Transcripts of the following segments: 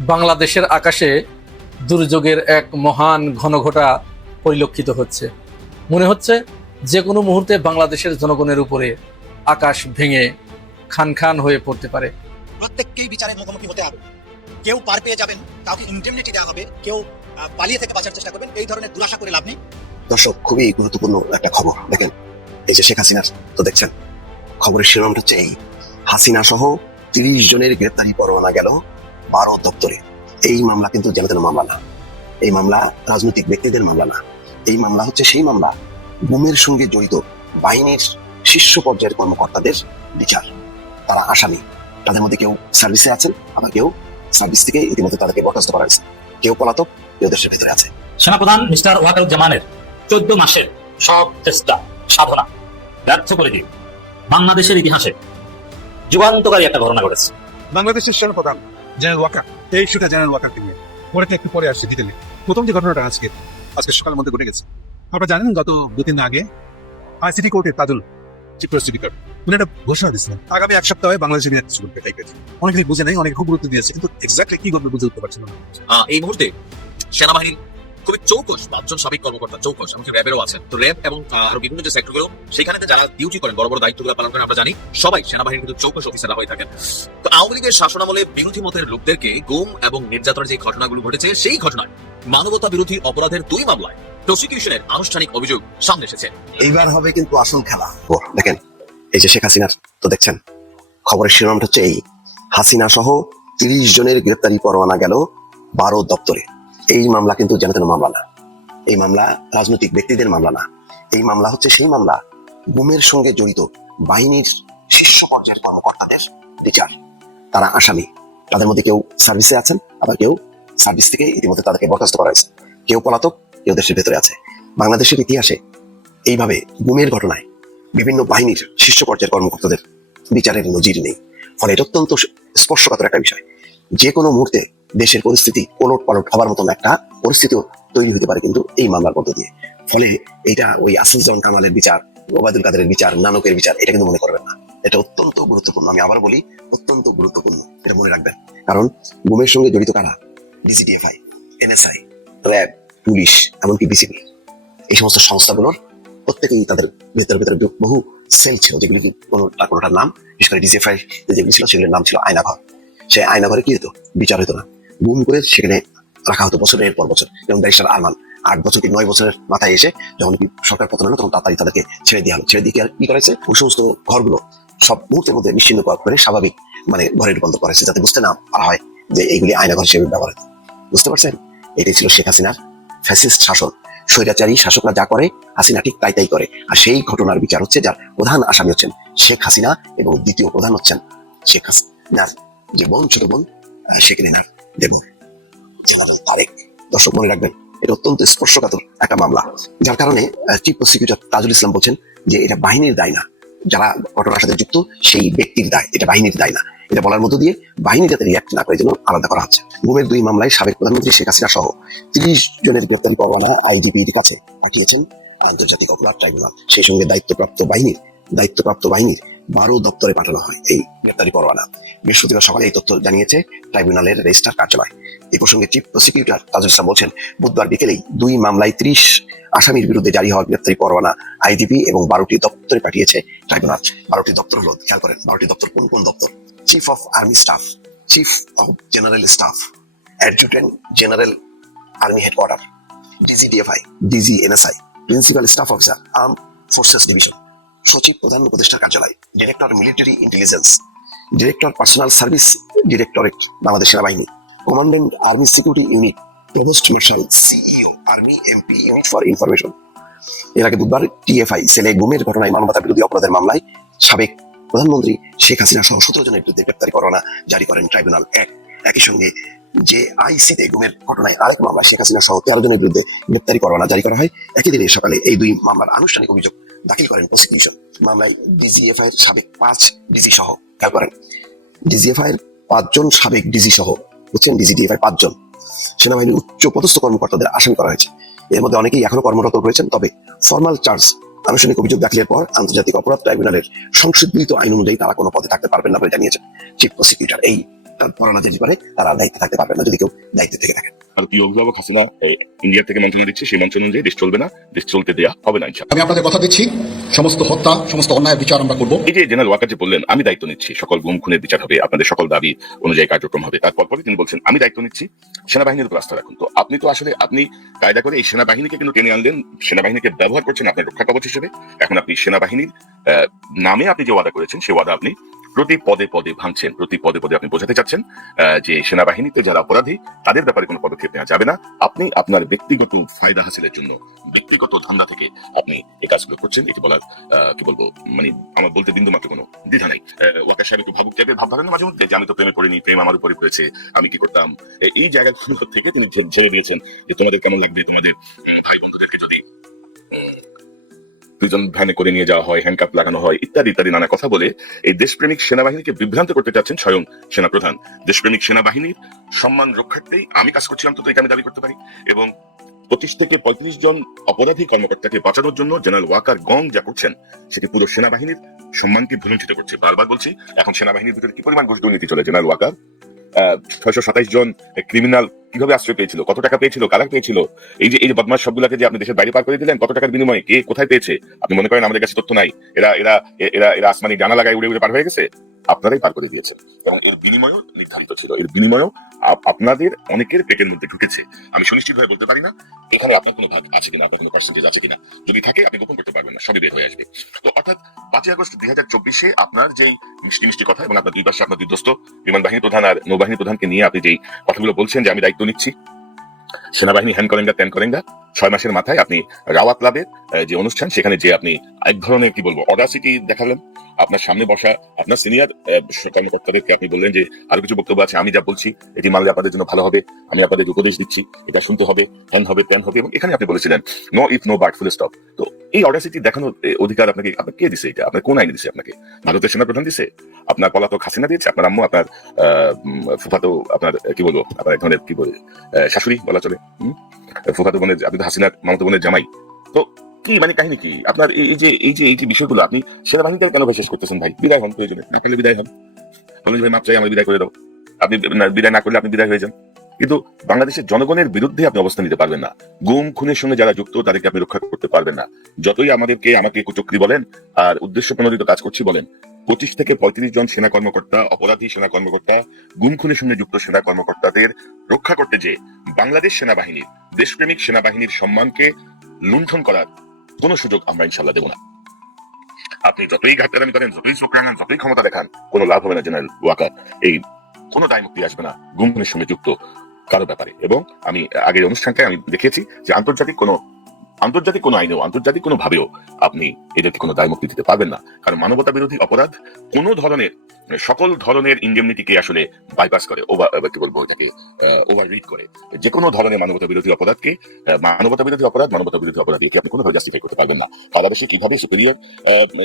বাংলাদেশের আকাশে দুর্যোগের এক মহান ঘনঘটা পরিলক্ষিত হচ্ছে। মনে হচ্ছে যে কোনো মুহূর্তে বাংলাদেশের জনগণের উপরে আকাশ ভেঙে খান খান হয়ে পড়তে পারে। প্রত্যেককেই বিচারের মুখোমুখি হতে হবে। কেউ পার পেয়ে যাবেন কাউকে ইন্ডেমনিটি দেওয়া হবে কেউ পালিয়ে থেকে বাঁচার চেষ্টা করবেন এই ধরনের দুরাশা করে লাভ নেই। দর্শক খুবই গুরুত্বপূর্ণ একটা খবর দেখেন এই যে শেখ হাসিনার তো দেখছেন খবরের শিরোনামটা হচ্ছে এই হাসিনা সহ তিরিশ জনের গ্রেপ্তারি পরোয়ানা গেল। বারো দপ্তরে। এই মামলা কিন্তু যেন তেন মামলা না। এই মামলা রাজনৈতিক ব্যক্তিদের মামলা না। এই মামলা হচ্ছে সেই মামলা। গুমের সঙ্গে জড়িত বাহিনীর শীর্ষ পর্যায়ের কর্মকর্তাদের বিচার। তারা আসামি। তাদের মধ্যে কেউ সার্ভিসে আছেন আবার কেউ সার্ভিস থেকে ইতিমধ্যে তাদেরকে বরখাস্ত করা হয়েছে। কেউ পলাতক কেউ দেশের ভিতরে আছে। সেনাপ্রধান মিস্টার ওয়াকারুজ্জামানের চোদ্দ মাসের সব চেষ্টা সাধনা ব্যর্থ করে দিয়ে বাংলাদেশের ইতিহাসে যুগান্তকারী একটা ঘটনা ঘটেছে। বাংলাদেশের সেনাপ্রধান জেনারেল ওয়াকার এই ইস্যুটা জেনারেল ওয়াকারকে নিয়ে। পরে একটু পরে আসছে ডিটেলে প্রথম যে ঘটনাটা আজকে আজকে সকালের মধ্যে ঘটে গেছে। আপনারা জানেন, গত দু তিন আগে আইসিটি কোর্টে তাদুল চিফ প্রসিকিউটর উনি একটা ঘোষণা দিয়েছিলেন। আগামী এক সপ্তাহে বাংলাদেশে বিয়ে কিছু টাইপের অনেকে বুঝে নাই, অনেকে খুব গুরুত্ব দিয়েছে, কিন্তু এক্স্যাক্টলি কি করবে বুঝে উঠতে পারছে না। এই মুহূর্তে সেনাবাহিনীর খুবই চৌকস পাঁচজন সাবেক কর্মকর্তা চৌকস এমনকি র্যাবেরও আছেন। তো র্যাব এবং আরও বিভিন্ন যে সেক্টরগুলো সেখানে যারা ডিউটি করেন, বড় বড় দায়িত্বগুলো পালন করেন, আমরা জানি, সবাই সেনাবাহিনীর কিন্তু চৌকস অফিসাররা হয়ে থাকেন। তো আওয়ামী লীগের শাসনামলে বিরোধী মতের লোকদেরকে গুম এবং নির্যাতনের যে ঘটনাগুলো ঘটেছে, সেই ঘটনায় মানবতা বিরোধী অপরাধের দুই মামলায় প্রসিকিউশনের আনুষ্ঠানিক অভিযোগ সামনে এসেছে। এইবার হবে কিন্তু আসল খেলা। ও দেখেন, এই যে শেখ হাসিনার, তো দেখছেন, খবরের শিরোনামটা হচ্ছে এই। হাসিনা সহ তিরিশ জনের গ্রেপ্তারি পরোয়ানা গেল বারো দপ্তরে। এই মামলা কিন্তু যেন তেন মামলা না। এই মামলা রাজনৈতিক ব্যক্তিদের মামলা না। এই মামলা হচ্ছে সেই মামলা, গুমের সঙ্গে জড়িত বাহিনীর শীর্ষ পর্যায়ের কর্মকর্তাদের বিচার। তারা আসামি। তাদের মধ্যে কেউ সার্ভিসে আছেন, আবার কেউ সার্ভিস থেকে ইতিমধ্যে তাদেরকে বরখাস্ত করা হয়েছে। কেউ পলাতক, কেউ দেশের ভেতরে আছে। বাংলাদেশের ইতিহাসে এইভাবে গুমের ঘটনায় বিভিন্ন বাহিনীর শীর্ষ পর্যায়ের কর্মকর্তাদের বিচারের নজির নেই। ফলে এটা অত্যন্ত স্পর্শকাতর একটা বিষয়। যে কোনো মুহূর্তে দেশের পরিস্থিতি ওলট পালট হবার মতন একটা পরিস্থিতিও তৈরি হতে পারে কিন্তু এই মামলার মধ্য দিয়ে। ফলে এটা ওই আসিফজন কামালের বিচার, ওবায়দুল কাদেরের বিচার, নানকের বিচার, এটা কিন্তু মনে করবেন না। এটা অত্যন্ত গুরুত্বপূর্ণ। আমি আবার বলি, অত্যন্ত গুরুত্বপূর্ণ। এটা মনে রাখবেন। কারণ গুমের সঙ্গে জড়িত কারা? ডিজিটিএফআই এনএসআই র্যাব, পুলিশ, এমনকি বিসিবি এই সমস্ত সংস্থাগুলোর প্রত্যেকেই তাদের ভেতরে ভেতরে বহু সেল ছিল, যেগুলি কোনো কোনোটার নাম, বিশেষ করে ডিজিএফআই যেগুলি ছিল, সেগুলোর নাম ছিল আয়নাঘর। সেই আয়নাঘরে কি হতো? বিচার হতো না। গুম করে সেখানে রাখা হতো বছরের পর বছর। যেমন ব্যারিস্টার আরমান, আট বছর কি নয় বছরের মাথায় এসে যখন সরকার পতন হলো, তখন তাড়াতাড়ি তাদেরকে ছেড়ে দেওয়া হলো। ছেড়ে দিয়ে কি করেছে ওই সমস্ত ঘরগুলো সব মুহূর্তের মধ্যে নিশ্চিন্ন করে স্বাভাবিক মানে ঘরে রূপান্তর করেছে যাতে বুঝতে না পারা হয় যে এইগুলি আয়নাঘর হিসেবে ব্যবহার বুঝতে পারছেন? এটাই ছিল শেখ হাসিনার ফ্যাসিস্ট শাসন। স্বৈরাচারী শাসকরা যা করে, হাসিনা ঠিক তাই তাই করে। আর সেই ঘটনার বিচার হচ্ছে যার প্রধান আসামি হচ্ছেন শেখ হাসিনা এবং দ্বিতীয় প্রধান হচ্ছেন শেখ হাসিনার যে বোন, ছোট বোন শেখ রিনার। দেব। জেনারেল তারেক, দর্শক মনে রাখবেন, এটা অত্যন্ত স্পর্শকাতর একটা মামলা। যার কারণে চিফ প্রসিকিউটর তাজুল ইসলাম বলছেন যে এটা বাহিনীর দায় না। যারা ঘটনার সাথে যুক্ত, সেই ব্যক্তির দায়, এটা বাহিনীর দায় না। এটা বলার মধ্য দিয়ে বাহিনী যাতে রিয়াক্ট না করে যেন আলাদা করা হচ্ছে। গুমের দুই মামলায় সাবেক প্রধানমন্ত্রী শেখ হাসিনা সহ তিরিশ জনের গ্রেপ্তারি পরোয়ানা আইজিপির কাছে পাঠিয়েছেন আন্তর্জাতিক অপরাধ ট্রাইব্যুনাল। সেই সঙ্গে দায়িত্বপ্রাপ্ত বাহিনীর দায়িত্বপ্রাপ্ত বাহিনীর বারো দপ্তরে পাঠানো হয় এই গ্রেপ্তারি পরোয়ানা। বৃহস্পতিবার সকালে এই তথ্য জানিয়েছে ট্রাইব্যুনালের রেজিস্ট্রার কার্যালয়। এই প্রসঙ্গে চিফ প্রসিকিউটর তাজুল ইসলাম বলছেন, বুধবার বিকেলেই দুই মামলায় ত্রিশ আসামির বিরুদ্ধে জারি হওয়া গ্রেপ্তারি পরোয়ানা আইজিপি এবং বারোটি দপ্তরে পাঠিয়েছে ট্রাইব্যুনাল। বারোটি দপ্তর হল, খেয়াল করেন, বারোটি দপ্তর কোন কোন দপ্তর? Chief of army staff, chief of general staff, adjutant general army headquarter DGDFI DG NSI, principal staff officer, arm forces division. সচিব প্রধান উপদেষ্টার কার্যালয় director military intelligence director personal service directorate Bangladesh সেনাবাহিনী commandant army security unit provost marshal CEO army MP unit for information এর আগে বুধবার TFI সেলে গুমের ঘটনায় মানবতা বিরোধী অপরাধের মামলায় সাবেক প্রধানমন্ত্রী শেখ হাসিনা সহ সতেরো জনের বিরুদ্ধে গ্রেপ্তারি পরোয়ানা জারি করেন ট্রাইব্যুনাল এক। একই সঙ্গে যে আইসিতে গুমের ঘটনায় আরেক মামলা শেখ হাসিনা সহ তেরো জনের বিরুদ্ধে গ্রেপ্তারি পরোয়ানা জারি করা হয়। একই দিনে সকালে এই দুই মামলার আনুষ্ঠানিক অভিযোগ দাখিল করেন প্রসিকিউশন মামলায় ডিজিএফআই এর সাবেক পাঁচ ডিজি সহ খেয়াল করেন। ডিজিএফআই এর পাঁচজন সাবেক ডিজি সহ বুঝছেন? ডিজিডিএফআই পাঁচজন। সেনাবাহিনীর উচ্চ পদস্থ কর্মকর্তাদের আসামি করা হয়েছে। এর মধ্যে অনেকেই এখনও কর্মরত রয়েছেন, তবে ফর্মাল চার্জ আনুষ্ঠানিক অভিযোগ দাখিলের পর আন্তর্জাতিক অপরাধ ট্রাইব্যুনালের সংশোধিত আইন অনুযায়ী তারা কোনো পদে থাকতে পারবেন না বলে জানিয়েছেন চিফ প্রসিকিউটর এই যেতে পারে তারা দায়িত্বে থাকতে পারবে না যদি কেউ দায়িত্বে থেকে প্রিয় অভিভাবক হাসিনা ইন্ডিয়া থেকে মন্ত্রণা দিচ্ছে সেই মন্ত্রণা অনুযায়ী দেশ চলবে না দেশ চলতে দেয়া হবে না আমি আপনাদের কথা দিচ্ছি সমস্ত হত্যা সমস্ত অন্যায়ের বিচার আমরা করব। এই যে জেনারেল ওয়াকার যে বললেন আমি দায়িত্ব নিচ্ছি সকল গুম খুনের বিচার হবে আপনাদের সকল দাবি অনুযায়ী কার্যক্রম হবে। তারপর পরে তিনি বলছেন আমি দায়িত্ব নিচ্ছি সেনাবাহিনীর উপর আস্থা রাখুন। তো আপনি তো আসলে আপনি কায়দা করে এই সেনাবাহিনীকে কিন্তু টেনে আনলেন সেনাবাহিনীকে ব্যবহার করছেন আপনার রক্ষা কবচ হিসেবে। এখন আপনি সেনাবাহিনীর আহ, নামে আপনি যে ওয়াদা করেছেন সেই ওয়াদা আপনি প্রতি পদে পদে ভাঙছেন প্রতি পদে পদে আপনি বোঝাতে চাচ্ছেন যে সেনাবাহিনীতে যারা অপরাধী তাদের ব্যাপারে কোনো পদক্ষেপ নেওয়া যাবে না। আপনি আপনার ব্যক্তিগত ফায়দা হাসিলের জন্য ব্যক্তিগত ধান্দা থেকে আপনি এই কাজগুলো করছেন। এটি বলার কি বলব মানে আমার বলতে বিন্দু মাত্র কোনো দ্বিধা নাই। আহ, ওয়াকার সাহেব একটু ভাবুক টাইপের ভাব ধরেন মাঝে মধ্যে যে আমি তো প্রেমে পড়িনি প্রেম আমার উপরে পড়েছে আমি কি করতাম? এই জায়গাগুলো থেকে তিনি ঝেড়ে দিয়েছেন যে তোমাদের কেমন লাগবে তোমাদের ভাই বন্ধুদেরকে যদি প্রিজন ভ্যানে করে নিয়ে যাওয়া হয় হ্যান্ডকাপ লাগানো হয়, ইত্যাদি ইত্যাদি নানা কথা বলে এই দেশপ্রেমিক সেনাবাহিনীকে বিভ্রান্ত করতে চাচ্ছেন স্বয়ং সেনাপ্রধান। দেশপ্রেমিক সেনাবাহিনীর সম্মান রক্ষার্থেই আমি কাজ করছি, অন্তত এটা আমি দাবি করতে পারি। এবং পঁচিশ থেকে পঁয়ত্রিশ জন অপরাধী কর্মকর্তাকে বাঁচানোর জন্য জেনারেল ওয়াকার গং যা করছেন, সেটি পুরো সেনাবাহিনীর সম্মানকে ভুলঞ্চিত করছে। বারবার বলছি, এখন সেনাবাহিনীর ভিতরে কি পরিমাণ ঘুষ দুর্নীতি চলে জেনারেল ওয়াকার? ছয়শো সাতাইশ জন ক্রিমিনাল কীভাবে আশ্রয় পেয়েছিল? কত টাকা পেয়েছিল? কারা পেয়েছিল? এই যে, এই বদমাস সবগুলোকে যে আপনি দেশের বাইরে পার করে দিলেন, কত টাকার বিনিময়ে কে কোথায় পেয়েছে? আপনি মনে করেন আমাদের কাছে তথ্য নাই। এরা এরা এরা এরা আসমানি ডানা লাগায় উড়ে উড়ে পার হয়ে গেছে? আপনারাই পার করে দিয়েছেন। এবং এর বিনিময়ও নির্ধারিত ছিল। এর বিনিময়ও আপনাদের অনেকের পেটের মধ্যে ঢুকেছে। আমি সুনিশ্চিত ভাবে বলতে পারি না, এখানে আপনার কোনো ভাগ আছে কিনা, আপনার কোনো পার্সেন্টেজ আছে কিনা। যদি থাকে, আপনি গোপন করতে পারবেন না, সবই বের হয়ে আসবে। তো অর্থাৎ পাঁচই আগস্ট দুই হাজার চব্বিশে আপনার যেই মিষ্টি মিষ্টি কথা এবং আপনার দুই পাশে আপনার দুই দোস্ত বিমান বাহিনী প্রধান আর নৌবাহিনী প্রধানকে নিয়ে আপনি যেই কথাগুলো বলছেন যে আমি দায়িত্ব নিচ্ছি, সেনাবাহিনী হ্যান করেন ত্যান করেন ছয় মাসের মাথায় আপনি রাওয়াত ক্লাবের যে অনুষ্ঠান, সেখানে যে আপনি এক ধরনের, কি বলব অডাসিটি দেখালেন। আপনার সামনে বসা, আপনার সিনিয়র কর্মকর্তাদেরকে আপনি বললেন যে আরও কিছু বক্তব্য আছে, আমি যা বলছি, এটি মানলে আপনাদের জন্য ভালো হবে, আমি আপনাদের উপদেশ দিচ্ছি, এটা শুনতে হবে হ্যান হবে ত্যান হবে, এবং এখানে আপনি বলেছিলেন no if no but full stop তো এই অডাসিটি দেখানোর অধিকার আপনাকে আপনাকে কে দিছে এটা? আপনার কোন আইনে দিছে আপনাকে? ভারতের সেনাপ্রধান দিছে? আপনার পলাতক হাসিনা দিয়েছে? আপনার আম্মু, আপনার ফুফাতো, আপনার, কি বলব, আপনার এক ধরনের, কি বলে শাশুড়ি, বলা চলে? ফুফাতো বোনের আপনি হাসিনার মামাতো বোনের জামাই। তো কি মানে কাহিনী কি? আপনার এই যে এই যে এই যে বিষয়গুলো, আপনি সেনাবাহিনীতে কেন শেষ করতেছেন ভাই? বিদায় হন প্রয়োজনে। না পারলে বিদায় হন। বলেন ভাই, মাপ চাই, আমি বিদায় করে দাও আপনি বিদায় না করলে আপনি বিদায় হয়ে যান। কিন্তু বাংলাদেশের জনগণের বিরুদ্ধে আপনি অবস্থান নিতে পারবেন না। গুম, খুনের সঙ্গে যারা যুক্ত, তাদেরকে আপনি রক্ষা করতে পারবেন না। যতই আমাদেরকে, আমাকে কুচক্রি বলেন, আর উদ্দেশ্য প্রণোদিত কাজ করছি বলেন, পঁচিশ থেকে পঁয়ত্রিশ জন সেনা কর্মকর্তা, অপরাধী সেনা কর্মকর্তা, গুম, খুনের সঙ্গে যুক্ত সেনা কর্মকর্তাদের রক্ষা করতে যে বাংলাদেশ সেনাবাহিনীর, দেশপ্রেমিক সেনাবাহিনীর সম্মানকে লুণ্ঠন করার কোনো সুযোগ আমরা ইনশাল্লাহ দেব না। আপনি যতই ঘাটতারামি করেন, যতই সুপ্রিম যতই ক্ষমতা দেখান, কোনো লাভ হবে না জেনারেল ওয়াকার এই কোনো দায় মুক্তি আসবে না গুম খুনের সঙ্গে যুক্ত কারও ব্যাপারে। এবং আমি আগের অনুষ্ঠানটায় আমি দেখেছি যে আন্তর্জাতিক কোনো আন্তর্জাতিক কোনো আইনেও, আন্তর্জাতিক কোনো ভাবেও আপনি এদেরকে কোনো দায় মুক্তি দিতে পারবেন না। কারণ মানবতা বিরোধী অপরাধ কোনো ধরনের সকল ধরনের ইন্ডেমনিটিকে আসলে বাইপাস করে ওভার কি বলব এটাকে ওভার রিড করে। যে কোনো ধরনের মানবতা বিরোধী অপরাধকে মানবতা বিরোধী অপরাধ মানবতা বিরোধী অপরাধ একে আপনি কোনোভাবে জাস্টিফাই করতে পারবেন না। বাংলাদেশে কীভাবে সুপিরিয়র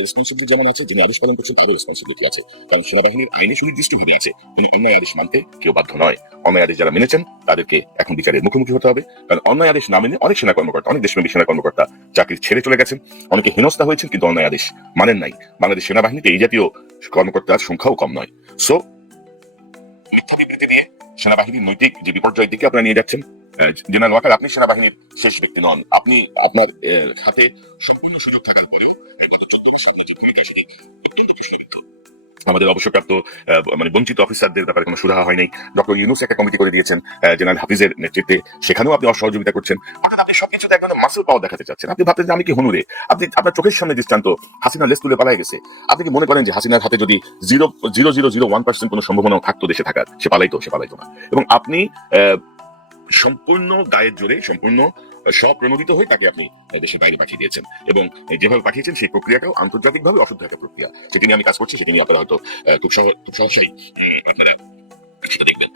রেসপন্সিবিলিটি যেমন আছে, যিনি আদেশ পালন করছেন তারও রেসপন্সিবিলিটি আছে। কারণ সেনাবাহিনীর আইনে সুনির্দিষ্ট ভাবে দিয়েছে তিনি অন্যায় আদেশ মানতে কেউ বাধ্য নয়। অন্যায় আদেশ যারা মেনেছেন, তাদেরকে এখন বিচারের মুখোমুখি হতে হবে। কারণ অন্যায় আদেশ না মেনে অনেক সেনা কর্মকর্তা অনেক দেশপ্রেমী সেনা কর্মকর্তা চাকরি ছেড়ে চলে গেছেন। অনেকে হেনস্থা হয়েছেন, কিন্তু অন্যায় আদেশ মানেন নাই। বাংলাদেশ সেনাবাহিনীতে এই জাতীয় কর্মকর্তার সংখ্যাও কম নয়। সো নিয়ে সেনাবাহিনীর নৈতিক যে বিপর্যয়ের দিকে আপনারা নিয়ে যাচ্ছেন জেনারেল ওয়াকার, আপনি সেনাবাহিনীর শেষ ব্যক্তি নন। আপনি আপনার হাতে সম্পূর্ণ সুযোগ থাকার পরেও গত চোদ্দ মাস আপনার যে ভূমিকা সেটি অত্যন্ত আমাদের অবসরপ্রাপ্ত মানে বঞ্চিত অফিসারদের ব্যাপারে কোনো সুরাহা হয়নি ডক্টর ইউনুস একটা কমিটি করে দিয়েছেন জেনারেল হাফিজের নেতৃত্বে। সেখানেও আপনি অসহযোগিতা করছেন। অর্থাৎ আপনি সবকিছুতে এক ধরনের মাসেল পাওয়ার দেখাতে চাচ্ছেন। আপনি ভাবতেন যে আমি কি হনুরে? আপনি, আপনার চোখের সামনে দৃষ্টান্ত হাসিনা লেস তুলে পালাই গেছে। আপনি কি মনে করেন যে হাসিনার হাতে যদি zero zero zero zero one percent কোনো সম্ভাবনা থাকতো দেশে থাকার? সে পালাইতো সে পালাইতো না। এবং আপনি সম্পূর্ণ গায়ের জোরে, সম্পূর্ণ স্বপ্রণোদিত হয়ে তাকে আপনি দেশের বাইরে পাঠিয়ে দিয়েছেন। এবং যেভাবে পাঠিয়েছেন সেই প্রক্রিয়াটাও আন্তর্জাতিকভাবে অশুদ্ধ একটা প্রক্রিয়া। সেটি নিয়ে আমি কাজ করছি, সেটি নিয়ে আপনারা হয়তো খুব সহ, খুব সহসাই আপনারা সেটা দেখবেন।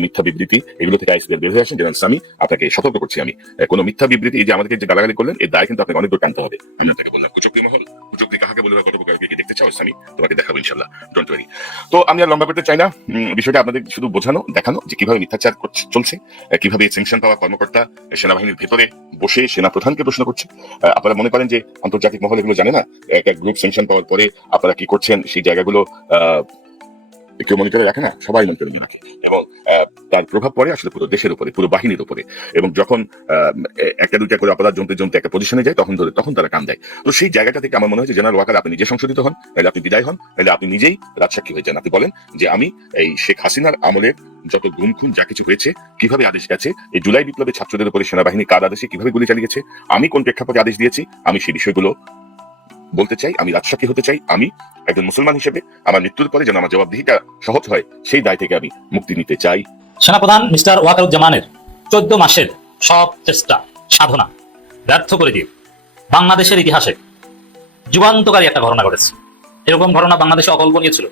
মিথ্যা বিবৃতি, এগুলো আপনাকে সতর্ক করছি আমি। কোনো মিথ্যা বিবৃতি যে আমাদেরকে যে গালাগালি করলেন, এর দায় কিন্তু আপনাকে অনেক দূর টানতে হবে। আমি আপনাকে বললাম, কুচক্রি মহল দিয়ে কাহাকে বলে কত প্রকার কি দেখতে চাও আমি তোমাকে দেখাবো ইনশাল্লাহ। ডোন্ট ওয়ারি তো আমি আর লম্বা করতে চাই না। বিষয়টা আপনাদের শুধু বোঝানো, দেখানো যে কীভাবে মিথ্যাচার চলছে কীভাবে সেংশন পাওয়া কর্মকর্তা সেনাবাহিনীর ভেতরে বসে সেনা প্রধানকে প্রশ্ন করছে। আপনারা মনে করেন যে আন্তর্জাতিক মহল এগুলো জানে না? এক এক গ্রুপ সেংশন পাওয়ার পরে আপনারা কি করছেন? সেই জায়গাগুলো কেউ মনিটরে রাখে না? সবাই মনিটরে রাখে। এবং তার প্রভাব পড়ে আসলে পুরো দেশের উপরে, পুরো বাহিনীর উপরে। এবং যখন একটা দুইটা করে অপরাধ জমতে জমতে একটা পজিশনে যায়, তখন ধরে, তখন তারা কাম দেয়। তো সেই জায়গাটা থেকে আমার মনে হয় যে জেনারেল ওয়াকার আপনি নিজে সংশোধিত হন নাহলে আপনি বিদায় হন নাহলে আপনি নিজেই রাজসাক্ষী হয়ে যান। আপনি বলেন যে, আমি এই শেখ হাসিনার আমলের যত গুম খুন, যা কিছু হয়েছে, কীভাবে আদেশ গেছে, এই জুলাই বিপ্লবে ছাত্রদের উপরে সেনাবাহিনী কার আদেশে কীভাবে গুলি চালিয়েছে, আমি কোন প্রেক্ষাপটে আদেশ দিয়েছি, আমি সেই বিষয়গুলো বলতে চাই, আমি রাজসাক্ষী হতে চাই, আমি একজন মুসলমান হিসেবে, আমার মৃত্যুর পরে যেন আমার জবাবদিহিটা সহজ হয়, সেই দায় থেকে আমি মুক্তি নিতে চাই। সেনাপ্রধান মিস্টার ওয়াকারুজ্জামানের চোদ্দ মাসের সব চেষ্টা, সাধনা ব্যর্থ করে দিয়ে বাংলাদেশের ইতিহাসে যুগান্তকারী একটা ঘটনা ঘটেছে। এরকম ঘটনা বাংলাদেশে অকল্পনীয় ছিল।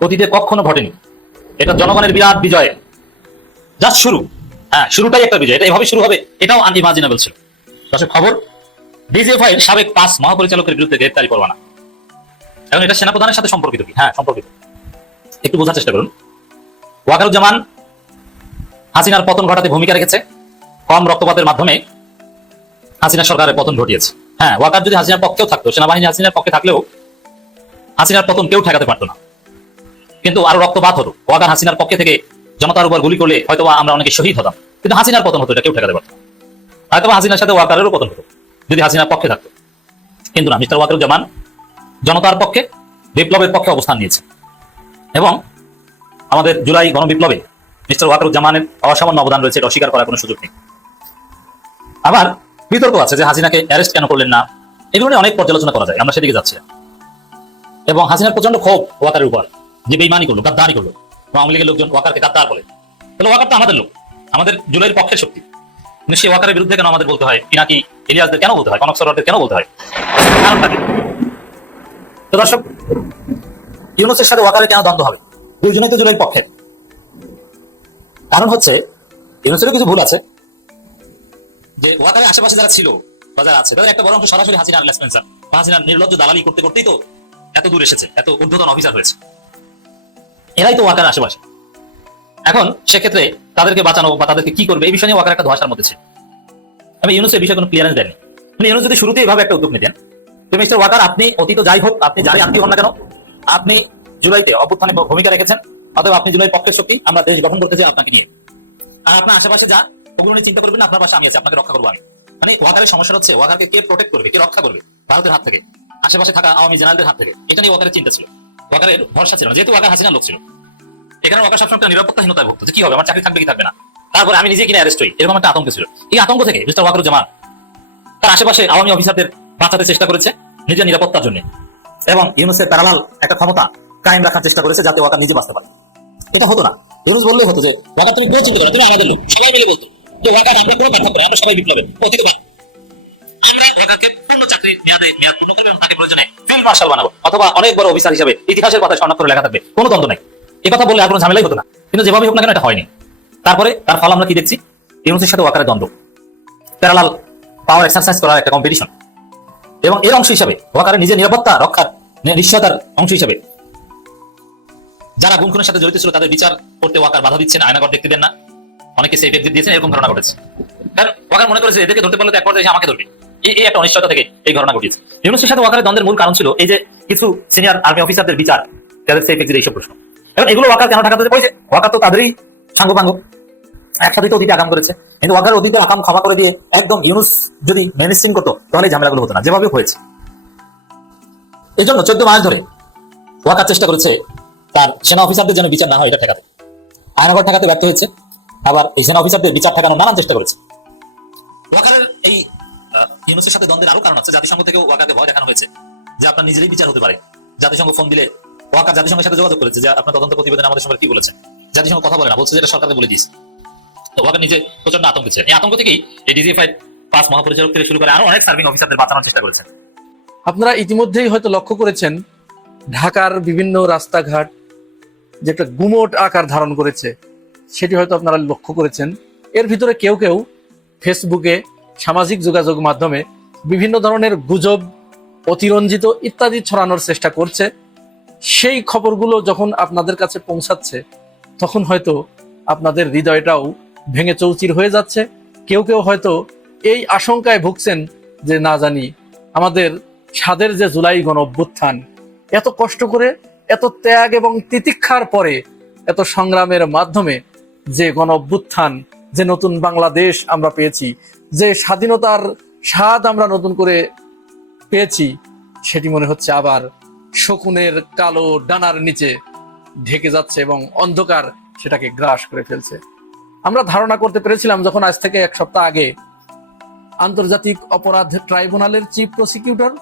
অতীতে কখনো ঘটেনি। এটা জনগণের বিরাট বিজয়। জাস্ট শুরু। হ্যাঁ শুরুটাই একটা বিজয়। এটা এভাবে শুরু হবে, এটাও আনইমাজিনেবল ছিল। দর্শক, খবর? ডিজিএফআই এর সাবেক পাঁচ মহাপরিচালকের বিরুদ্ধে গ্রেপ্তারি পরোয়ানা। এবং এটা সেনাপ্রধানের সাথে সম্পর্কিত কি? হ্যাঁ সম্পর্কিত। একটু বোঝার চেষ্টা করুন। ওয়াকারুজ্জামান হাসিনার পতন ঘটাতে ভূমিকা রেখেছে। কম রক্তপাতের মাধ্যমে হাসিনা সরকারের পতন ঘটিয়েছে। হ্যাঁ ওয়াকার যদি হাসিনার পক্ষেও থাকতো, সেনাবাহিনী হাসিনার পক্ষে থাকলেও হাসিনার পতন কেউ ঠেকাতে পারতো না। কিন্তু আরও রক্তপাত হতো। ওয়াকার হাসিনার পক্ষে থেকে জনতার উপর গুলি করলে হয়তো আমরা অনেকে শহীদ হতাম। কিন্তু হাসিনার পতন হতো, এটা কেউ ঠেকাতে পারতো। হয়তো হাসিনার সাথে ওয়াকারেরও পতন হতো, যদি হাসিনার পক্ষে থাকতো। কিন্তু না, মিস্টার ওয়াকার জামান জনতার পক্ষে, বিপ্লবের পক্ষে অবস্থান নিয়েছে এবং আমাদের জুলাই গণবিপ্লবে মিস্টার ওয়াকারুজ্জামানের অসামান্য অবদান রয়েছে, এটা অস্বীকার করার কোনো সুযোগ নেই। আবার বিতর্ক আছে যে হাসিনাকে অ্যারেস্ট কেন করলেন না, এগুলো নিয়ে অনেক পর্যালোচনা করা যায়, আমরা সেদিকে যাচ্ছি। এবং হাসিনার প্রচণ্ড ক্ষোভ ওয়াকারের উপর, যে বেইমানি করল, গাদ্দারি করল আওয়ামী লীগের লোকজন ওয়াকারকে গাদ্দার বলে। তাহলে ওয়াকার তো আমাদের লোক, আমাদের জুলাইয়ের পক্ষের শক্তি। সেই ওয়াকারের বিরুদ্ধে কেন আমাদের বলতে হয়? পিনাকি ইলিয়াসদের কেন বলতে হয়? কনক সরোয়ারদের কেন বলতে হয়? কারণটা কি? তো দর্শক, ইউনুসের সাথে ওয়াকারের কেন দ্বন্দ্ব হবে? দুইজনেই তো জুলাইয়ের পক্ষের কারণ হচ্ছে ইউনুসেরও কিছু ভুল আছে। যে ওয়াকারের আশেপাশে যারা ছিল বা যারা আছে, তাদের একটা বড় অংশ সরাসরি হাসিনার লেসপেন্সার বা হাসিনার নির্লজ্জ দালালি করতে করতেই তো এত দূর এসেছে, এত ঊর্ধ্বতন অফিসার হয়েছে। এরাই তো ওয়াকার আশেপাশে। এখন সেক্ষেত্রে তাদেরকে বাঁচানো বা তাদেরকে কি করবে, এই বিষয় নিয়ে ওয়াকার একটা ধোয়াশার মধ্যে ছিল। আমি ইউনুসের বিষয়ে কোনো ক্লিয়ারেন্স দেননি। মানে ইউনুস যদি শুরুতে এইভাবে একটা উদ্যোগ নিতেন, তো মিস্টার ওয়াকার, আপনি অতীত যাই হোক, আপনি যাই আত্মীয় হন না কেন, আপনি জুলাইতে অভ্যুত্থানে ভূমিকা রেখেছেন অথবা আপনি জুলাই পক্ষের শক্তি, আমরা দেশ গঠন করতে চাই আপনাকে নিয়ে। আর আপনার আশেপাশে যা, ওগুলো নিয়ে চিন্তা করবেন আপনার পাশে আমি আছি, আপনাকে রক্ষা করব আমি। মানে ওয়াকারের সমস্যা হচ্ছে, ওয়াকারকে কে প্রোটেক্ট করবে, কে রক্ষা করবে? ভারতের হাত থেকে, আশেপাশে থাকা আওয়ামী জেনারেলদের হাত থেকে। এটা নিয়ে ওয়াকারের চিন্তা ছিল। ওয়াকারের ভরসা ছিল যেহেতু ওয়াকার হাসিনার লোক ছিল। এখানে ওয়াকার সবসময় একটা নিরাপত্তাহীনতায় ভুগতো কি হবে, আমার চাকরি থাকবে কি থাকবে না? তারপরে আমি নিজে কিনে অ্যারেস্ট হই, এরকম একটা আতঙ্ক ছিল। এই আতঙ্ক থেকে মিস্টার ওয়াকারুজ্জামান তার আশেপাশে আওয়ামী অফিসারদের বাঁচাতে চেষ্টা করেছে, নিজের নিরাপত্তার জন্য। এবং ইউনুসের প্যারালাল একটা ক্ষমতা কায়েম রাখার চেষ্টা করেছে, যাতে ওয়াকার নিজে বাঁচতে পারে। এটা হতো না। ইউনুস বললেই হতো যে ওয়াকার তুমি কেউ চিন্তা করো তুমি আমাদের লোক, সবাই মিলে বলতো যে ওয়াকার আমরা কোনো ব্যর্থ করে আমরা সবাই বিপ্লবের অতীত। আমরা পূর্ণ চাকরি, মেয়াদে, মেয়াদ পূর্ণ করবে এবং তাকে প্রয়োজনে ফিল্ড মার্শাল বানাবো, অথবা অনেক বড় অফিসার হিসেবে ইতিহাসের পাতায় স্বর্ণাক্ষরে লেখা থাকবে, কোনো দ্বন্দ্ব নাই। এই কথা বললে আর কোনো ঝামেলাই হতো না। কিন্তু যেভাবে হোক না কেন, এটা হয়নি। তারপরে তার ফল আমরা কি দেখছি? সাথে ওয়াকারের দ্বন্দ্ব। প্যারালাল পাওয়ার এক্সারসাইজ করার একটা কম্পিটিশন। এবং এর অংশ হিসাবে, ওয়াকারের নিজের নিরাপত্তা রক্ষার, নিশ্চয়তার অংশ হিসাবে যারা গুম খুনের সাথে জড়িত ছিল, তাদের বিচার করতে ওয়াকার বাধা দিচ্ছেন আয়নাগর দেখতে দেন না। অনেকে সেফ এক্সিট দিয়েছেন, এরকম ঘটনা ঘটেছে কারণ ওয়াকার মনে করেছে, এদেরকে ধরতে পারলে তো এক পর্যায়ে আমাকে ধরবে। এই একটা অনিশ্চয়তা থেকে এই ঘটনা ঘটিয়েছে। ইউনুসের সাথে ওয়াকারের দ্বন্দ্বের মূল কারণ ছিল এই যে কিছু সিনিয়র আর্মি অফিসারদের বিচার, তাদের সেফ এক্সিট এইসব প্রশ্ন। এবং এগুলো ওয়াকার কেন ঢাকাতে বলছে ওয়াকার তো তাদেরই সাঙ্গপাঙ্গ একসাথে তো অতীতে আগাম করেছে। কিন্তু ওয়াকার অতীতে আকাম ক্ষমা করে দিয়ে একদম ইউনুস যদি মেনিস্ট্রিং করতো, তাহলে ঝামেলাগুলো হতো না। যেভাবে হয়েছে। এই জন্য চোদ্দ মাস ধরে ওয়াকার চেষ্টা করেছে তার সেনা অফিসারদের যেন বিচার না হয়, এটা ঠেকাতে। আয়নাগর ঠেকাতে ব্যর্থ হয়েছে, আবার এই সেনা অফিসারদের বিচার ঠেকানোর নানান চেষ্টা করেছে। এই ইউনুসের সাথে দ্বন্দ্বের আরও কারণ আছে। জাতিসংঘ ওয়াকারকে ভয় দেখানো হয়েছে যে আপনার নিজেরই বিচার হতে পারে। জাতিসংঘ ফোন দিলে জাতিসংঘের সাথে যোগাযোগ করেছে যে আপনার তদন্ত আমাদের সঙ্গে কি বলেছেন জাতিসংঘ কথা বলে না, বলছে যে এটা সরকারকে বলে দিয়েছে। তো নিজে প্রচণ্ড আতঙ্ক ছিলেন। এই আতঙ্ক থেকেই এই ডিজিএফআই পাঁচ মহাপরিচালক থেকে শুরু করে আরও অনেক সার্ভিং অফিসারদের বাঁচানোর চেষ্টা করেছেন আপনারা ইতিমধ্যেই হয়তো লক্ষ্য করেছেন, ঢাকার বিভিন্ন রাস্তাঘাট যে একটা গুমোট আকার ধারণ করেছে, সেটি হয়তো আপনারা লক্ষ্য করেছেন। এর ভিতরে কেউ কেউ ফেসবুকে সামাজিক যোগাযোগ মাধ্যমে বিভিন্ন ধরনের গুজব, অতিরঞ্জিত ইত্যাদি ছড়ানোর চেষ্টা করছে। সেই খবরগুলো যখন আপনাদের কাছে পৌঁছাচ্ছে, তখন হয়তো আপনাদের হৃদয়টাও ভেঙে চৌচির হয়ে যাচ্ছে। কেউ কেউ হয়তো এই আশঙ্কায় ভুগছেন যে, না জানি, আমাদের স্বাদের যে জুলাই গণ অভ্যুত্থান এত কষ্ট করে এত ত্যাগ এবং তিতিক্ষার পরে এত সংগ্রামের মাধ্যমে যে গণ অভ্যুত্থান, যে নতুন বাংলাদেশ আমরা পেয়েছি, যে স্বাধীনতার স্বাদ আমরা নতুন করে পেয়েছি, সেটি মনে হচ্ছে আবার শকুনের কালো ডানার নিচে ঢেকে যাচ্ছে এবং অন্ধকার সেটাকে গ্রাস করে ফেলছে। আমরা ধারণা করতে পেরেছিলাম যখন আজ থেকে এক সপ্তাহ আগে আন্তর্জাতিক অপরাধ ট্রাইব্যুনালের chief prosecutor,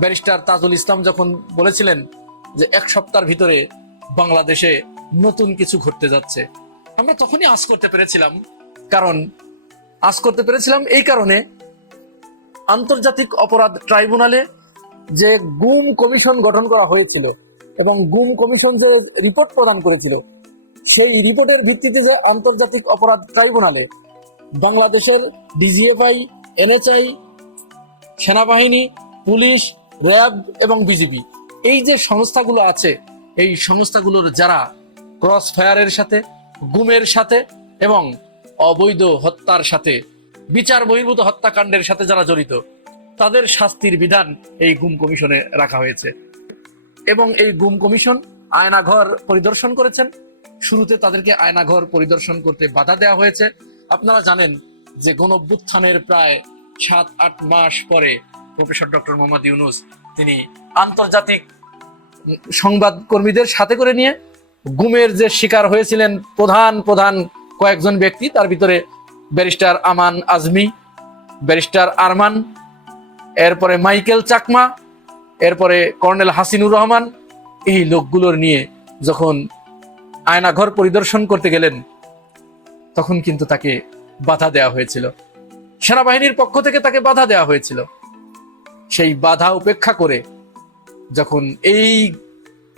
barrister Tajul Islam যখন বলেছিলেন যে এক সপ্তাহের ভিতরে বাংলাদেশে নতুন কিছু ঘটতে যাচ্ছে। আমরা তখনই আশ করতে পেরেছিলাম, কারণ আশ করতে পেরেছিলাম এই কারণে আন্তর্জাতিক অপরাধ ট্রাইব্যুনালে যে গুম কমিশন গঠন করা হয়েছিল এবং গুম কমিশন যে রিপোর্ট প্রদান করেছিল, সেই রিপোর্টের ভিত্তিতে যে আন্তর্জাতিক অপরাধ ট্রাইব্যুনালে বাংলাদেশের ডিজিএফআই, এনএচআই, সেনাবাহিনী, পুলিশ, র্যাব এবং বিজিবি এই যে সংস্থাগুলো আছে, এই সংস্থাগুলোর যারা ক্রস ফায়ারের সাথে, গুমের সাথে এবং অবৈধ হত্যার সাথে, বিচার বহির্ভূত হত্যাকাণ্ডের সাথে যারা জড়িত, তাদের শাস্তির বিধান এই গুম কমিশনে রাখা হয়েছে। এবং এই গুম কমিশন আয়নাঘর পরিদর্শন করেছেন। শুরুতে তাদেরকে আয়নাঘর পরিদর্শন করতে বাধা দেওয়া হয়েছে। আপনারা জানেন যে গণভ্যুত্থানের প্রায় সাত, আট মাস পরে প্রফেসর ডক্টর মোহাম্মদ ইউনুস, তিনি আন্তর্জাতিক সংবাদ কর্মীদের সাথে করে নিয়ে গুমের যে শিকার হয়েছিলেন প্রধান প্রধান কয়েকজন ব্যক্তি, তার ভিতরে ব্যারিস্টার আমান আজমি, ব্যারিস্টার আরমান, এরপরে মাইকেল চাকমা, এরপরে কর্নেল হাসিনুর রহমান, এই লোকগুলোর নিয়ে যখন আয়নাঘর পরিদর্শন করতে গেলেন, তখন কিন্তু তাকে বাধা দেওয়া হয়েছিল। সেনাবাহিনীর পক্ষ থেকে তাকে বাধা দেওয়া হয়েছিল। সেই বাধা উপেক্ষা করে যখন এই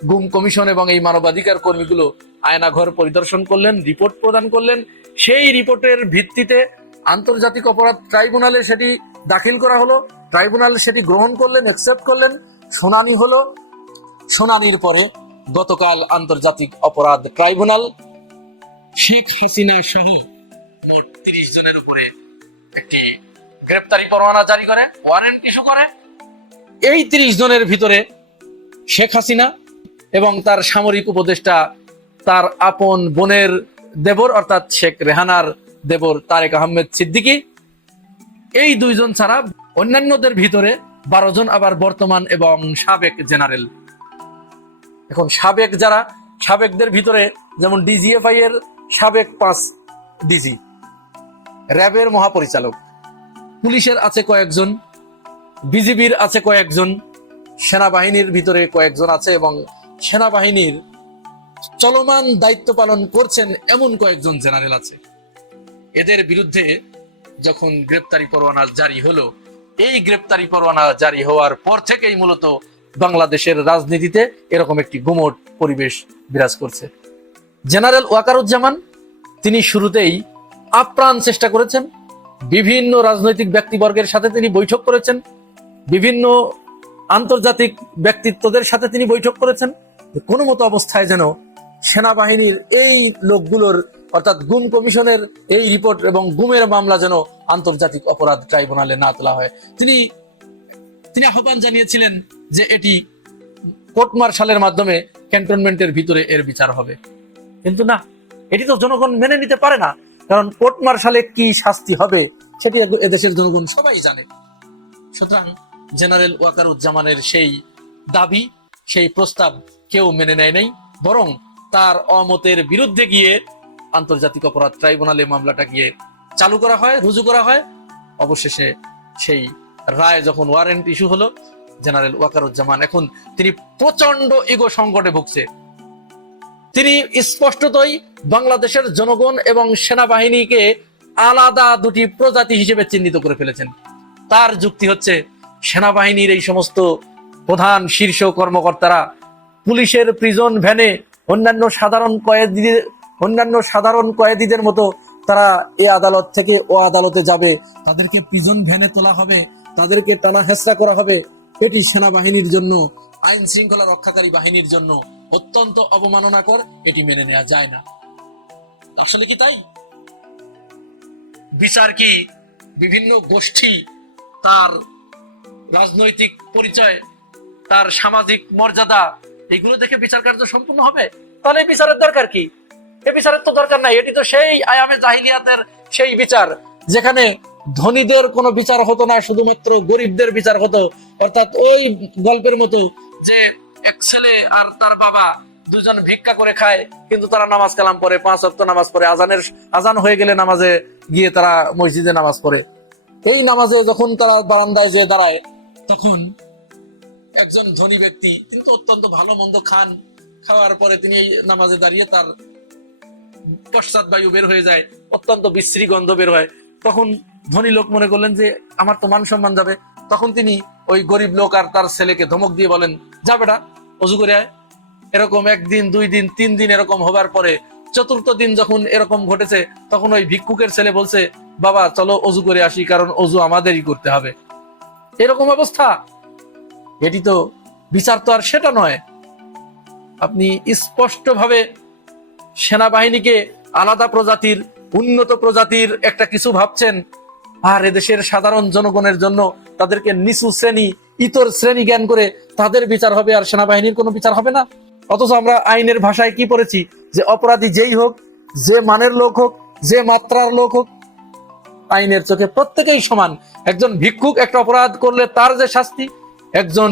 গুম কমিশন এবং এই মানবাধিকার কর্মীগুলো আয়নাঘর পরিদর্শন করলেন, রিপোর্ট প্রদান করলেন, সেই রিপোর্টের ভিত্তিতে আন্তর্জাতিক অপরাধ ট্রাইব্যুনালে সেটি দাখিল করা হলো। ট্রাইব্যুনাল সেটি গ্রহণ করলেন অ্যাকসেপ্ট করলেন। শুনানি হলো। শুনানির পরে গতকাল আন্তর্জাতিক অপরাধ ট্রাইব্যুনাল শেখ হাসিনা সহ মোট তিরিশ জনের উপরে একটি গ্রেপ্তারি পরোয়ানা জারি করে ওয়ারেন্ট ইস্যু করে। এই তিরিশ জনের ভিতরে শেখ হাসিনা এবং তার সামরিক উপদেষ্টা, তার আপন বোনের দেবর, অর্থাৎ শেখ রেহানার দেবর তারেক আহমেদ সিদ্দিকী। এই দুইজন ছাড়া অন্যান্যদের ভিতরে বারো জন আবার বর্তমান এবং সাবেক জেনারেল। এখন সাবেক যারা, সাবেকদের ভিতরে যেমন ডিজিএফআই এর সাবেক পাঁচ ডিজি, র্যাবের মহাপরিচালক। পুলিশের আছে কয়েকজন, বিজিবির আছে কয়েকজন সেনাবাহিনীর ভিতরে কয়েকজন আছে এবং সেনাবাহিনীর চলমান দায়িত্ব পালন করছেন এমন কয়েকজন জেনারেল আছে। এদের বিরুদ্ধে যখন গ্রেপ্তারি পরোয়ানা জারি হলো, এই গ্রেপ্তারি পরোয়ানা জারি হওয়ার পর থেকেই মূলত বাংলাদেশের রাজনীতিতে এরকম একটি গুমট পরিবেশ বিরাজ করছে। জেনারেল ওয়াকারুজ্জামান, তিনি শুরুতেই আপ্রাণ চেষ্টা করেছেন। বিভিন্ন রাজনৈতিক ব্যক্তিবর্গের সাথে তিনি বৈঠক করেছেন। বিভিন্ন আন্তর্জাতিক ব্যক্তিত্বদের সাথে তিনি বৈঠক করেছেন। কোনো মতো অবস্থায় যেন সেনাবাহিনীর এই লোকগুলোর অর্থাৎ গুম কমিশনের এই রিপোর্ট এবং গুমের মামলা যেন আন্তর্জাতিক অপরাধ ট্রাইব্যুনালে না তোলা হয়। তিনি তিনি আহ্বান জানিয়েছিলেন যে এটি কোর্ট মার্শালের মাধ্যমে ক্যান্টনমেন্টের ভিতরে এর বিচার হবে। কিন্তু না এটি তো জনগণ মেনে নিতে পারে না কারণ কোর্ট মার্শালে কি শাস্তি হবে সেটি এদেশের জনগণ সবাই জানে। সুতরাং জেনারেল ওয়াকারুজ্জামানের সেই দাবি, সেই প্রস্তাব কেউ মেনে নেয় নাই, বরং তার অমতের বিরুদ্ধে গিয়ে আন্তর্জাতিক অপরাধ ট্রাইব্যুনালে মামলাটা গিয়ে চালু করা হয়, রুজু করা হয়। অবশেষে সেই রায় যখন ওয়ারেন্ট ইস্যু হলো, জেনারেল ওয়াকারুজ্জামান এখন তিনি প্রচণ্ড ইগো সংকটে ভুগছে। তিনি স্পষ্টতই বাংলাদেশের জনগণ এবং সেনাবাহিনীকে আলাদা দুটি প্রজাতি হিসেবে চিহ্নিত করে ফেলেছেন। তার যুক্তি হচ্ছে সেনাবাহিনীর এই সমস্ত প্রধান শীর্ষ কর্মকর্তারা পুলিশের প্রিজন ভ্যানে অন্যান্য সাধারণ কয়েদিদের, অন্যান্য সাধারণ কয়েদিদের মতো তারা এ আদালত থেকে ও আদালতে যাবে। তাদেরকে প্রিজন ভ্যানে তোলা হবে, তাদেরকে টানা হেসরা করা হবে। এটি সেনাবাহিনীর জন্য, আইন শৃঙ্খলা রক্ষাকারী বাহিনীর জন্য অত্যন্ত অবমাননাকর, এটি মেনে নেওয়া যায় না। আসলে কি তাই? বিচার কি বিভিন্ন গোষ্ঠী তার রাজনৈতিক পরিচয়, তার সামাজিক মর্যাদা, এগুলো দেখে বিচার কার্য সম্পূর্ণ হবে? তাহলে বিচারের দরকার কি? এ বিচারের তো দরকার নাই, এটি তো সেই আয়ামে জাহিলিয়াতের সেই বিচার, যেখানে ধনীদের কোনো বিচার হতো না, শুধুমাত্র গরিবদের বিচার হতো। অর্থাৎ ওই গল্পের মতো যে এক ছেলে আর তার বাবা দুজন ভিক্ষা করে খায়, কিন্তু তারা নামাজ কালাম পড়ে, পাঁচ অক্ট নামাজ পড়ে, আজানের, আজান হয়ে গেলে নামাজে গিয়ে তারা মসজিদে নামাজ পড়ে। এই নামাজে যখন তারা বারান্দায় যে দাঁড়ায় তখন একজন ধনী ব্যক্তি কিন্তু অত্যন্ত ভালো মন্দ খান, খাওয়ার পরে তিনি এই নামাজে দাঁড়িয়ে তার পশ্চাৎ বায়ু বের হয়ে যায়, অত্যন্ত বিশ্রী গন্ধ বের হয়। তখন ধনী লোক মনে করলেন যে, আমার তো মান সম্মান যাবে। তখন তিনি ওই গরিব লোক আর তার ছেলেকে ধমক দিয়ে বলেন, যা বেটা, অজু করে এরকম একদিন, দুই দিন, তিন দিন এরকম হবার পরে, চতুর্থ দিন যখন এরকম ঘটেছে, তখন ওই ভিক্ষুকের ছেলে বলছে, বাবা, চলো অজু করে আসি, কারণ অজু আমাদেরই করতে হবে। এরকম অবস্থা? এটি তো বিচার তো আর সেটা নয়। আপনি স্পষ্টভাবে সেনাবাহিনীকে আলাদা প্রজাতির, উন্নত প্রজাতির একটা কিছু ভাবছেন। আর এদেশের সাধারণ জনগণের জন্য তাদেরকে নিচু শ্রেণি, ইতর শ্রেণি জ্ঞান করে তাদের বিচার হবে আর সেনাবাহিনীর কোনো বিচার হবে না? অথচ আমরা আইনের ভাষায় কি পড়েছি? যে অপরাধী যেই হোক, যে মানের লোক হোক, যে মাত্রার লোক হোক আইনের চোখে প্রত্যেকেই সমান। একজন ভিক্ষুক একটা অপরাধ করলে তার যে শাস্তি, একজন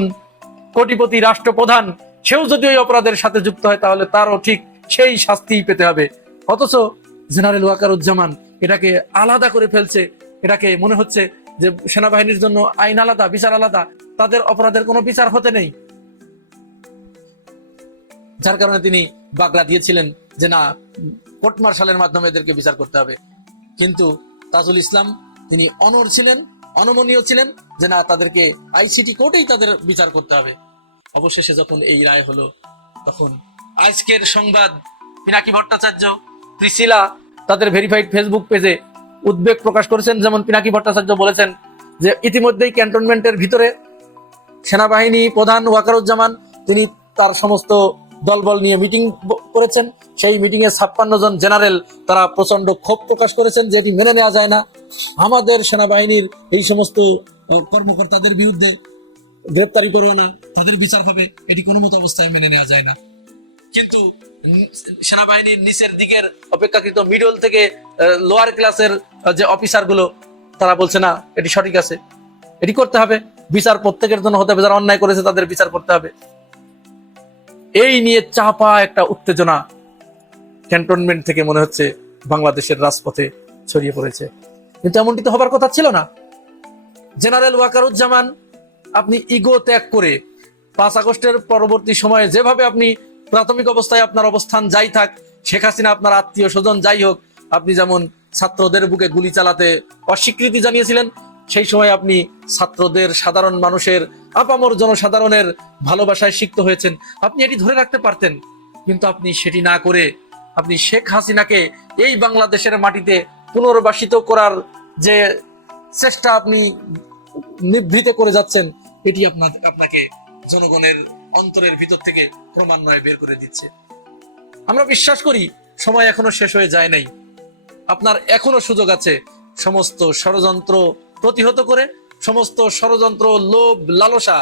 কোটিপতি রাষ্ট্রপ্রধান, সেও যদি ওই অপরাধের সাথে যুক্ত হয়, তাহলে তারও ঠিক সেই শাস্তিই পেতে হবে। অথচ জেনারেল ওয়াকারুজ্জামান এটাকে আলাদা করে ফেলছে। এটাকে মনে হচ্ছে যে সেনাবাহিনীর জন্য আইন আলাদা, বিচার আলাদা, তাদের অপরাধের কোনো বিচার হতে নেই। যার কারণে তিনি বাগলা দিয়েছিলেন যে না, কোর্ট মার্শালের মাধ্যমে এদেরকে বিচার করতে হবে। কিন্তু তাজুল ইসলাম, তিনি অনর ছিলেন, অনমনীয় ছিলেন যে না, তাদেরকে আইসিটি কোর্টেই তাদের বিচার করতে হবে। অবশেষে যখন এই রায় হলো, তখন আজকের সংবাদ, পিনাকি ভট্টাচার্য, ত্রিশিলা, তাদের ভেরিফাইড ফেসবুক পেজে উদ্বেগ প্রকাশ করেছেন। যেমন পিনাকি ভট্টাচার্য বলেছেন যে, ইতিমধ্যেই ক্যান্টনমেন্টের ভিতরে সেনাবাহিনী প্রধান ওয়াকারুজ্জামান, তিনি তার সমস্ত দলবল নিয়ে মিটিং করেছেন। সেই মিটিং এ ছাপ্পান্ন জন জেনারেল তারা প্রচণ্ড ক্ষোভ প্রকাশ করেছেন যে এটি মেনে নেওয়া যায় না। আমাদের সেনাবাহিনীর এই সমস্ত কর্মকর্তাদের বিরুদ্ধে গ্রেপ্তারি করব না, তাদের বিচার হবে, এটি কোনো মতো অবস্থায় মেনে নেওয়া যায় না। কিন্তু সেনাবাহিনীর নিচের দিকের অপেক্ষাকৃত মিডল থেকে লোয়ার ক্লাসের যে অফিসারগুলো, তারা বলছে, না, এটি সঠিক আছে। এটি করতে হবে। বিচার প্রত্যেকের জন্য হতে হবে। যারা অন্যায় করেছে, তাদের বিচার করতে হবে। এই নিয়ে চাপা একটা উত্তেজনা ক্যান্টনমেন্ট থেকে মনে হচ্ছে বাংলাদেশের রাজপথে ছড়িয়ে পড়েছে। কিন্তু এমনটি তো হবার কথা ছিল না। জেনারেল ওয়াকারুজ্জামান, আপনি ইগো ত্যাগ করে পাঁচ আগস্টের পরবর্তী সময়ে যেভাবে আপনি প্রাথমিক অবস্থায় আপনার অবস্থান যাই থাক, শেখ হাসিনা আপনার আত্মীয় স্বজন যাই হোক, আপনি যেমন ছাত্রদের বুকে গুলি চালাতে অস্বীকৃতি জানিয়েছিলেন, সেই সময় আপনি ছাত্রদের সাধারণ মানুষের আপামর জনসাধারণের ভালোবাসায় সিক্ত হয়েছেন। আপনি এটি ধরে রাখতে পারতেন, কিন্তু আপনি সেটি না করে আপনি শেখ হাসিনাকে এই বাংলাদেশের মাটিতে পুনর্বাসিত করার যে চেষ্টা আপনি নিভৃতে করে যাচ্ছেন, এটি আপনার, আপনাকে জনগণের অন্তরের ভিতর থেকে ক্রমান্বয়ে বের করে দিচ্ছে। আমরা বিশ্বাস করি, সময় এখনও শেষ হয়ে যায় নাই। আপনার এখনও সুযোগ আছে সমস্ত ষড়যন্ত্র প্রতিহত করে সমস্ত ষড়যন্ত্র, লোভ, লালসা,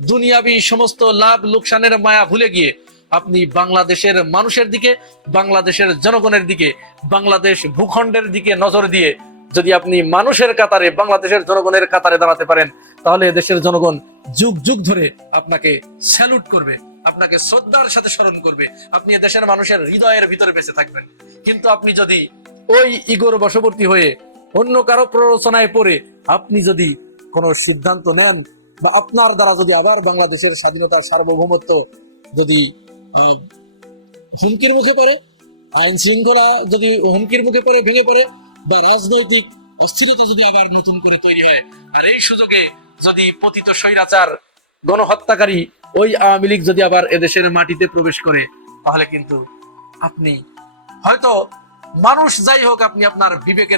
দুনিয়াবি সমস্ত লাভ, লোকসানের মায়া ভুলে গিয়ে আপনি বাংলাদেশের মানুষের দিকে, বাংলাদেশের জনগণের দিকে, বাংলাদেশ ভূখণ্ডের দিকে নজর দিয়ে যদি আপনি মানুষের কাতারে, বাংলাদেশের জনগণের কাতারে দাঁড়াতে পারেন, তাহলে দেশের জনগণ যুগ যুগ ধরে আপনাকে স্যালুট করবে, আপনাকে শ্রদ্ধার সাথে স্মরণ করবে, আপনি দেশের মানুষের হৃদয়ের ভিতরে বেঁচে থাকবেন। কিন্তু আপনি যদি ওই ইগোর বশবর্তী হয়ে অন্য কারও প্ররোচনায় পড়ে, আপনি যদি কোনো সিদ্ধান্ত নেন বা আপনার দ্বারা যদি আবার বাংলাদেশের স্বাধীনতার সার্বভৌমত্ব যদি হুমকির মুখে পড়ে, আইন শৃঙ্খলা যদি হুমকির মুখে পড়ে, ভেঙে পড়ে, বা রাজনৈতিক অস্থিরতা যদি আবার নতুন করে তৈরি হয়, আর এই সুযোগে যদি পতিত স্বৈরাচার, গণহত্যাকারী ওই আওয়ামী লীগ যদি আবার এদেশের মাটিতে প্রবেশ করে, তাহলে কিন্তু আপনি হয়তো মানুষ যাই হোক, আপনি আপনার বিবেকের